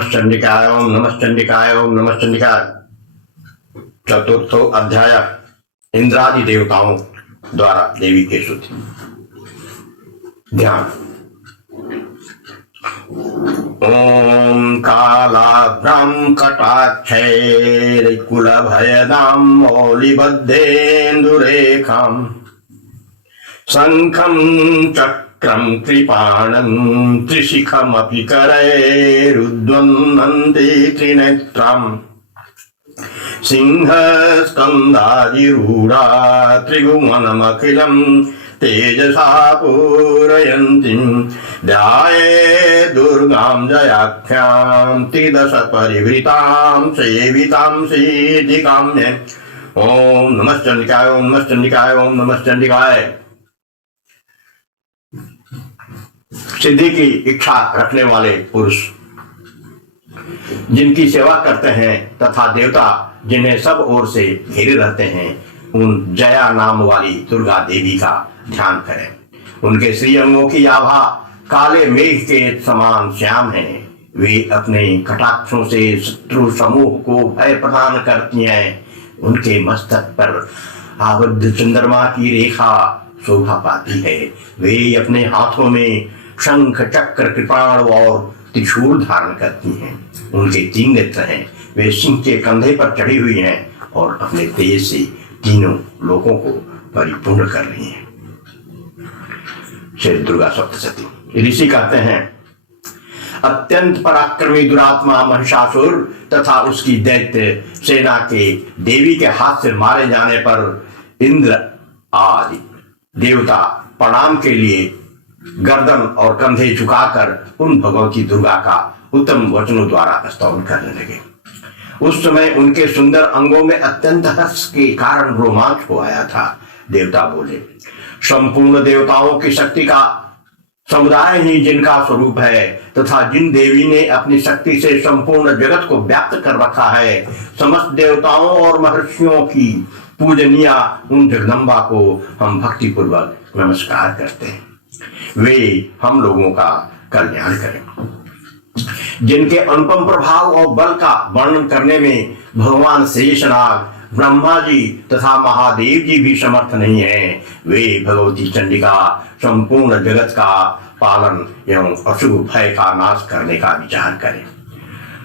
नमश्चंडिकाय ओम नमश्चंडिकाय ओम नमश्चंडिकाय। चतुर्थो अध्याय इंद्रादि देवताओं द्वारा देवी के स्तुति। ध्यान। ओम कालाभ्राम कटाक्षैर्कुल भयदाम मौलिबद्धेन्दुरेखाम शंखं चक्रं कृपाणं त्रिशिखमपि करैरुद्वन्नन्ति त्रिनेत्रम् सिंहस्कन्धादिरूढा त्रिभुवनमखिलं तेजसा पूरयन्तीं ध्यायेत् दुर्गां जयाख्यां त्रिदश परिवृतां सेवितां सिद्धिकाम्ये। ओम नमश्चंडिकाय ओम नमश्चंडिकाय ओम नमश्चंडिकाय। सिद्धि की इच्छा रखने वाले पुरुष जिनकी सेवा करते हैं तथा देवता जिन्हें सब ओर से घेरे रहते हैं, उन जया नाम वाली दुर्गा देवी का ध्यान करें। उनके श्री अंगों की आभा काले मेघ के समान श्याम है। वे अपने कटाक्षों से शत्रु समूह को भय प्रदान करती हैं। उनके मस्तक पर आबद्ध चंद्रमा की रेखा शोभा पाती है। वे अपने हाथों में शंख चक्र कृपाण और त्रिशूल धारण करती हैं। उनके 3 नेत्र हैं। वे सिंह के कंधे पर चढ़ी हुई हैं और अपने तेज से तीनों लोगों को परिपूर्ण कर रही हैं। श्री दुर्गा सप्तशती। ऋषि कहते हैं, अत्यंत पराक्रमी दुरात्मा महिषासुर तथा उसकी दैत्य सेना के देवी के हाथ से मारे जाने पर इंद्र आदि देवता प्रणाम के लिए गर्दन और कंधे झुकाकर उन भगवती दुर्गा का उत्तम वचनों द्वारा स्तवन करने लगे। उस समय उनके सुंदर अंगों में अत्यंत हर्ष के कारण रोमांच हो आया था। देवता बोले, संपूर्ण देवताओं की शक्ति का समुदाय ही जिनका स्वरूप है तथा जिन देवी ने अपनी शक्ति से संपूर्ण जगत को व्याप्त कर रखा है, समस्त देवताओं और महर्षियों की पूजनीय उन जगदम्बा को हम भक्ति पूर्वक नमस्कार करते हैं। वे हम लोगों का कल्याण करें। जिनके अनुपम प्रभाव और बल का वर्णन करने में भगवान शेषनाग, ब्रह्मा जी तथा महादेव जी भी समर्थ नहीं है, वे भगवती चंडिका संपूर्ण जगत का पालन एवं अशुभ भय का नाश करने का विचार करें।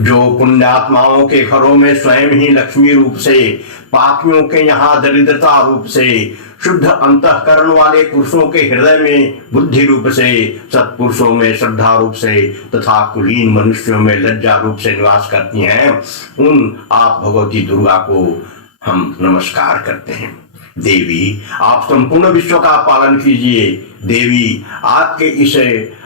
जो पुण्यात्माओं के घरों में स्वयं ही लक्ष्मी रूप से, पापियों के यहाँ दरिद्रता रूप से, शुद्ध अंतःकरण वाले पुरुषों के हृदय में बुद्धि रूप से, सत्पुरुषों में श्रद्धा रूप से तथा कुलीन मनुष्यों में लज्जा रूप से निवास करती हैं, उन आप भगवती दुर्गा को हम नमस्कार करते हैं। देवी, आप संपूर्ण विश्व का पालन कीजिए। देवी, आपके इस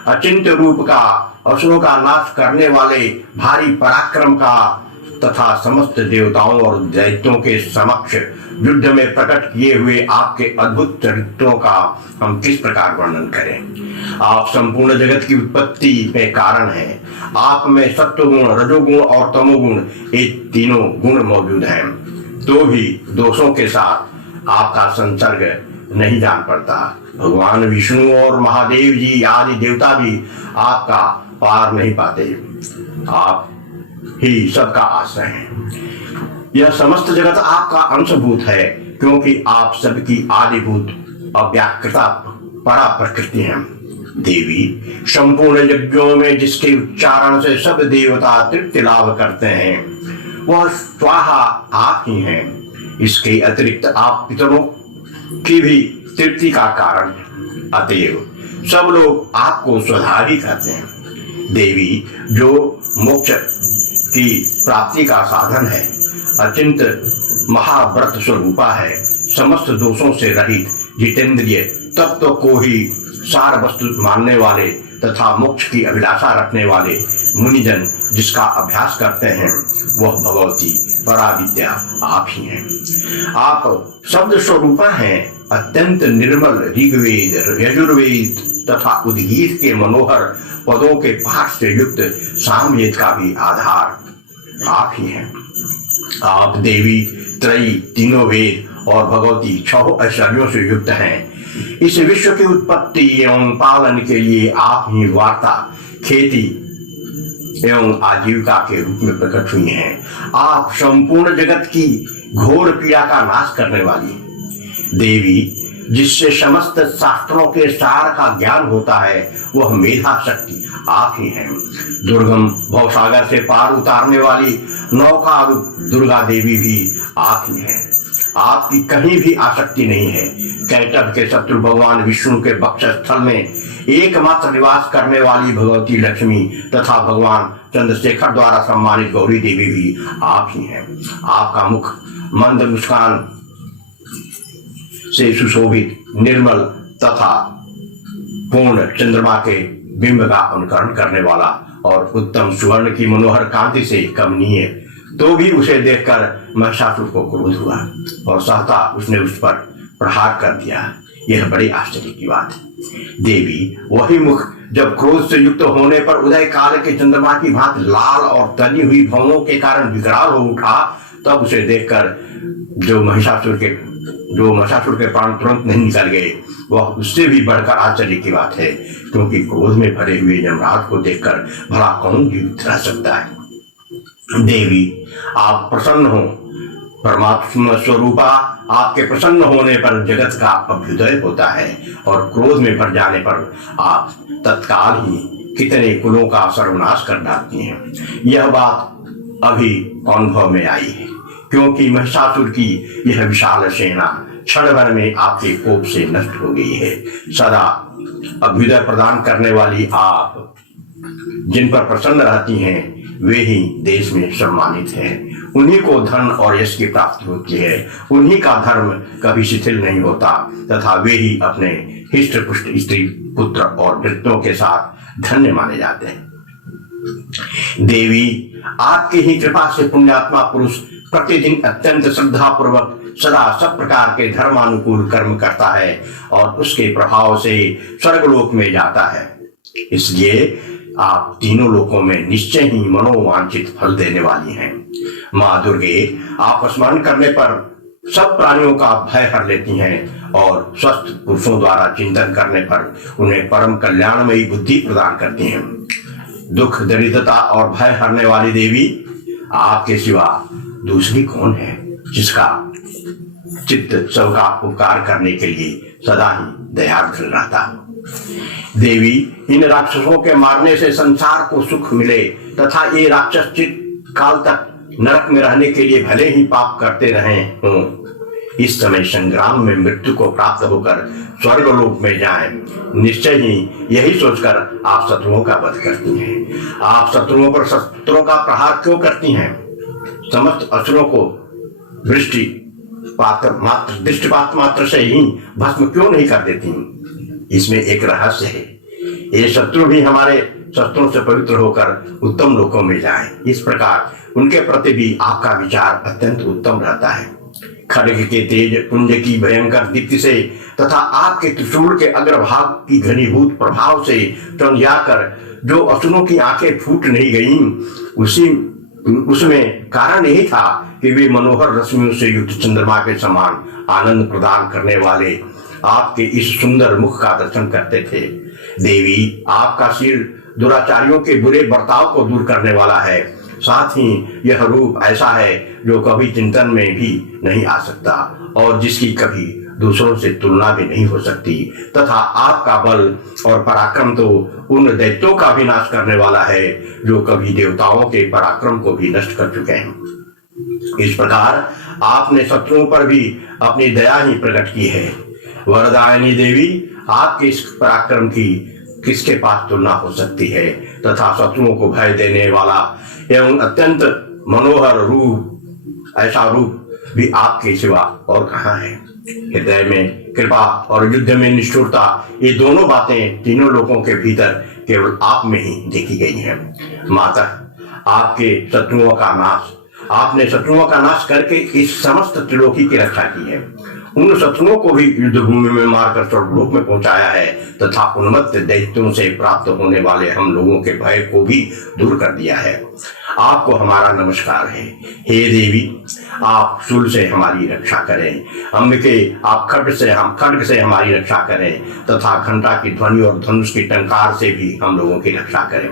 अचिंत्य रूप का, असुरों का नाश करने वाले भारी पराक्रम का तथा समस्त देवताओं और दैत्यों के समक्ष युद्ध में प्रकट किए हुए आपके अद्भुत चरित्रों का हम किस प्रकार वर्णन करें। आप संपूर्ण जगत की उत्पत्ति में कारण हैं। आप में सत्वगुण, रजोगुण और तमोगुण, ये तीनों गुण मौजूद हैं, तो भी दोषों के साथ आपका संसर्ग नहीं जान पड़ता। भगवान विष्णु और महादेव जी आदि देवता भी आपका पार नहीं पाते। आप ही सबका आश्रय हैं। यह समस्त जगत आपका अंशभूत है, क्योंकि आप सबकी आदिभूत अव्याकृता परा प्रकृति हैं। देवी, संपूर्ण यज्ञों में जिसके उच्चारण से सब देवता तृप्ति लाभ करते हैं, वह स्वाहा आप ही हैं। इसके अतिरिक्त आप पितरों की भी तृप्ति का कारण हैं। अतएव सब लोग आपको स्वधारी कहते हैं। देवी, जो मोक्ष की प्राप्ति का साधन है, अचिंत महाव्रत स्वरूपा है, समस्त दोषों से रहित, जितेंद्रिय, तत्व को ही सार वस्तु मानने वाले तथा मोक्ष की अभिलाषा रखने वाले मुनिजन जिसका अभ्यास करते हैं, वह भगवती पराविद्या आप ही हैं। आप शब्द स्वरूपा हैं। अत्यंत निर्मल ऋग्वेद, यजुर्वेद तथा उद्गीत के मनोहर पदों के पाठ से युक्त सामवेद का भी आधार आप ही हैं। आप देवी त्रयी, तीनों वेद और भगवती 6 ऐश्वर्यों से युक्त हैं। इस विश्व की उत्पत्ति एवं पालन के लिए आप ही वार्ता, खेती एवं आजीविका के रूप में प्रकट हुई हैं। आप संपूर्ण जगत की घोर पीड़ा का नाश करने वाली देवी, जिससे समस्त शास्त्रों के सार का ज्ञान होता है, वह मेधा शक्ति आप ही हैं। दुर्गम भवसागर से पार उतारने वाली नौका रूप दुर्गा देवी भी आप ही हैं। आपकी कहीं भी आसक्ति नहीं है। कैटभ के शत्रु भगवान विष्णु के वक्षस्थल में एकमात्र निवास करने वाली भगवती लक्ष्मी तथा भगवान चंद्रशेखर द्वारा सम्मानित गौरी देवी भी आप ही हैं। आपका मुख मंद मुस्कान से सुशोभित, निर्मल तथा पूर्ण चंद्रमा के बिंब का अनुकरण करने वाला और उत्तम सुवर्ण की मनोहर कांति से कमनीय, तो भी उसे देखकर महिषासुर को क्रोध हुआ और सहता उसने उस पर प्रहार कर दिया। यह बड़ी आश्चर्य की बात है। देवी, वही मुख जब क्रोध से युक्त होने पर उदय काल के चंद्रमा की भांति लाल और तनी हुई भवों के कारण विकराल हो उठा, तब उसे देखकर जो महिषासुर के प्राण तुरंत नहीं निकल गए, वह उससे भी बढ़कर आश्चर्य की बात है, क्योंकि क्रोध में भरे हुए यमराज को देखकर भला कौन जीवित रह सकता है। देवी, आप प्रसन्न हो। परमात्मा स्वरूपा, आपके प्रसन्न होने पर जगत का अभ्युदय होता है और क्रोध में भर जाने पर आप तत्काल ही कितने कुलों का सर्वनाश कर डालती हैं। यह बात अभी अनुभव में आई है, क्योंकि महिषासुर की यह विशाल सेना क्षण भर में आपके कोप से नष्ट हो गई है। सदा अभ्युदय प्रदान करने वाली आप, जिन पर प्रसन्न रहती हैं, वे ही देश में सम्मानित हैं। उन्हीं को धन और यश की प्राप्ति होती है। उन्हीं का धर्म कभी शिथिल नहीं होता तथा वे ही अपने हिष्ट पुष्ट स्त्री पुत्र और वृत्तों के साथ धन्य माने जाते हैं। देवी, आपकी ही कृपा से पुण्यात्मा पुरुष प्रतिदिन अत्यंत श्रद्धा पूर्वक सदा सब प्रकार के धर्मानुकूल कर्म करता है और उसके प्रभाव से स्वर्गलोक में जाता है। इसलिए आप तीनों लोकों में निश्चय ही मनोवांछित फल देने वाली हैं। माँ दुर्गे, आप स्मरण करने पर सब प्राणियों का भय हर लेती हैं और स्वस्थ पुरुषों द्वारा चिंतन करने पर उन्हें परम कल्याणमयी बुद्धि प्रदान करती हैं। दुख, दरिद्रता और भय हरने वाली देवी, आपके सिवा दूसरी कौन है जिसका चित्त सबका उपकार करने के लिए सदा ही दयार्द्र रहता। देवी, इन राक्षसों के मारने से संसार को सुख मिले तथा ये राक्षस चित काल तक नरक में रहने के लिए भले ही पाप करते रहे हों, इस समय संग्राम में मृत्यु को प्राप्त होकर स्वर्गलोक में जाएं, निश्चय ही यही सोचकर आप शत्रुओं का वध करती हैं। आप शत्रुओं पर शस्त्रों का प्रहार क्यों करती हैं? समस्त असुरों को दृष्टिपात मात्र से ही भस्म क्यों नहीं कर देती? इसमें एक रहस्य है। ये शत्रु भी हमारे शस्त्रों से पवित्र होकर उत्तम लोकों में जाएं। इस प्रकार उनके प्रति भी आपका विचार अत्यंत उत्तम रहता है। खड्ग के तेज पुंज की भयंकर दीप्ति से तथा आपके त्रिशूल के अग्रभाग की घनीभूत प्रभाव से टंजाकर जो असुरों की आंखें फूट नहीं गईं, उसमें कारण यही था कि वे मनोहर रश्मियों से युक्त चंद्रमा के समान आनंद प्रदान करने वाले आपके इस सुंदर मुख का दर्शन करते थे। देवी, आपका सिर दुराचारियों के बुरे बर्ताव को दूर करने वाला है। साथ ही यह रूप ऐसा है जो कभी चिंतन में भी नहीं आ सकता और जिसकी कभी दूसरों से तुलना भी नहीं हो सकती, तथा आपका बल और पराक्रम तो उन दैत्यों का भी नाश करने वाला है जो कभी देवताओं के पराक्रम को भी नष्ट कर चुके हैं। इस प्रकार आपने शत्रुओं पर भी अपनी दया ही प्रकट की है। वरदायिनी देवी, आपके इस पराक्रम की किसके पास तुलना हो सकती है तथा शत्रुओं को भय देने वाला एवं अत्यंत मनोहर रूप, ऐसा रूप भी आपके सिवा और कहाँ है? हृदय में कृपा और युद्ध में निष्ठुरता, ये दोनों बातें तीनों लोगों के भीतर केवल आप में ही देखी गई हैं। माता, आपके शत्रुओं का नाश, आपने शत्रुओं का नाश करके इस समस्त त्रिलोकी की रक्षा की है। उन शत्रुओं को भी युद्ध भूमि में मारकर स्वर्गलोक में पहुंचाया है तथा उन्मत्त दैत्यों से प्राप्त होने वाले हम लोगों के भय को भी दूर कर दिया है। आपको हमारा नमस्कार है। हे देवी, आप शूल से हमारी रक्षा करें। अम्बिके, आप खड्ग से हमारी रक्षा करें तथा घंटा की ध्वनि और धनुष की टंकार से भी हम लोगों की रक्षा करें।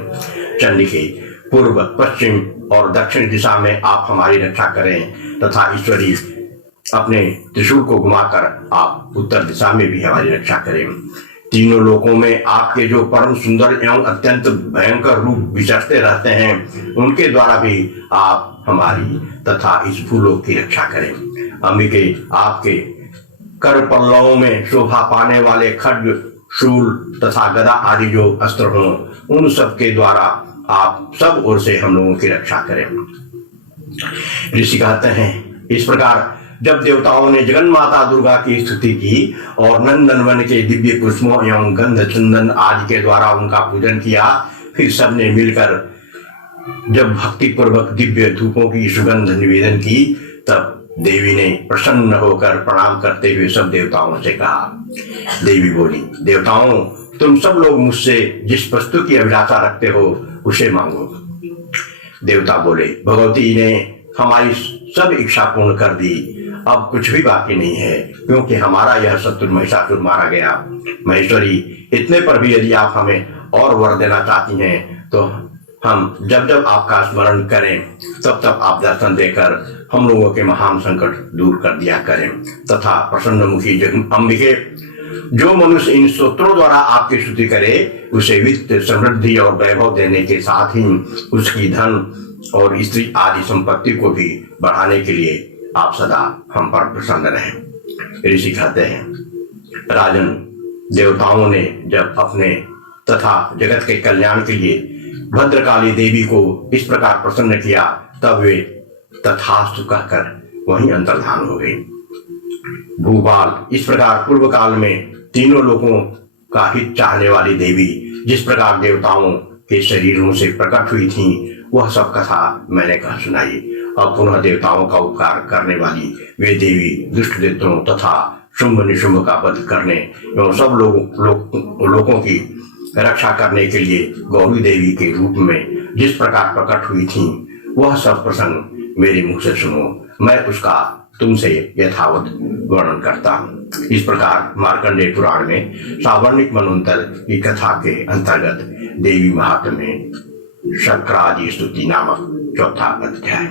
चंडिके, पूर्व, पश्चिम और दक्षिण दिशा में आप हमारी रक्षा करें तथा ईश्वरी अपने त्रिशूल को घुमाकर आप उत्तर दिशा में भी हमारी रक्षा करें। तीनों लोकों में आपके जो परम सुंदर एवं अत्यंत भयंकर रूप विचरते रहते हैं, उनके द्वारा भी आप हमारी तथा इस भूलोक की रक्षा करें। अंबिके, आपके कर पल्लवों में शोभा पाने वाले खड्ग, शूल तथा गदा आदि जो अस्त्र हों, उन सब के द्वारा आप सब ओर से हम लोगों की रक्षा करें। ऋषि कहते हैं, इस प्रकार जब देवताओं ने जगन माता दुर्गा की स्तुति की और नंदन वन के दिव्य पुष्पों एवं गंध चंदन आदि के द्वारा उनका पूजन किया, फिर सबने मिलकर जब भक्ति पूर्वक दिव्य धूपों की सुगंध निवेदन की, तब देवी ने प्रसन्न होकर प्रणाम करते हुए सब देवताओं से कहा। देवी बोली, देवताओं, तुम सब लोग मुझसे जिस वस्तु की अभिलाषा रखते हो उसे मांगो। देवता बोले, भगवती ने हमारी सब इच्छा पूर्ण कर दी, अब कुछ भी बाकी नहीं है, क्योंकि हमारा यह शत्रु महिषासुर मारा गया। महेश्वरी, इतने पर भी यदि आप हमें और वर देना चाहती हैं तो हम जब जब आपका स्मरण करें तब तब आप दर्शन देकर हम लोगों के महान संकट दूर कर दिया करें तथा प्रसन्न मुखी अंबिके, जो मनुष्य इन स्तोत्रों द्वारा आपकी स्तुति करे उसे वित्त, समृद्धि और वैभव देने के साथ ही उसकी धन और स्त्री आदि संपत्ति को भी बढ़ाने के लिए आप सदा हम पर प्रसन्न रहें। ऋषि कहते हैं, राजन, देवताओं ने जब अपने तथा जगत के कल्याण के लिए भद्रकाली देवी को इस प्रकार प्रसन्न किया, तब वे तथास्तु कहकर वहीं अंतर्धान हो गए। भूपाल, इस प्रकार पूर्व काल में तीनों लोगों का हित चाहने वाली देवी जिस प्रकार देवताओं के शरीरों से प्रकट हुई थी, वह सब कथा मैंने कहा सुनाई। अब पुनः देवताओं का उपकार करने वाली वे देवी दुष्ट दैत्यों तथा शुंभ निशुंभ का वध करने एवं सब लोगों की रक्षा करने के लिए गौरी देवी के रूप में जिस प्रकार प्रकट हुई थी, वह सब प्रसंग मेरे मुख से सुनो, मैं उसका तुमसे यथावत वर्णन करता हूँ। इस प्रकार मार्कंडेय पुराण में सावर्णिक मनवंतर की कथा के अंतर्गत देवी महात्म्य में शक्रादि स्तुति नामक चौथा अध्याय।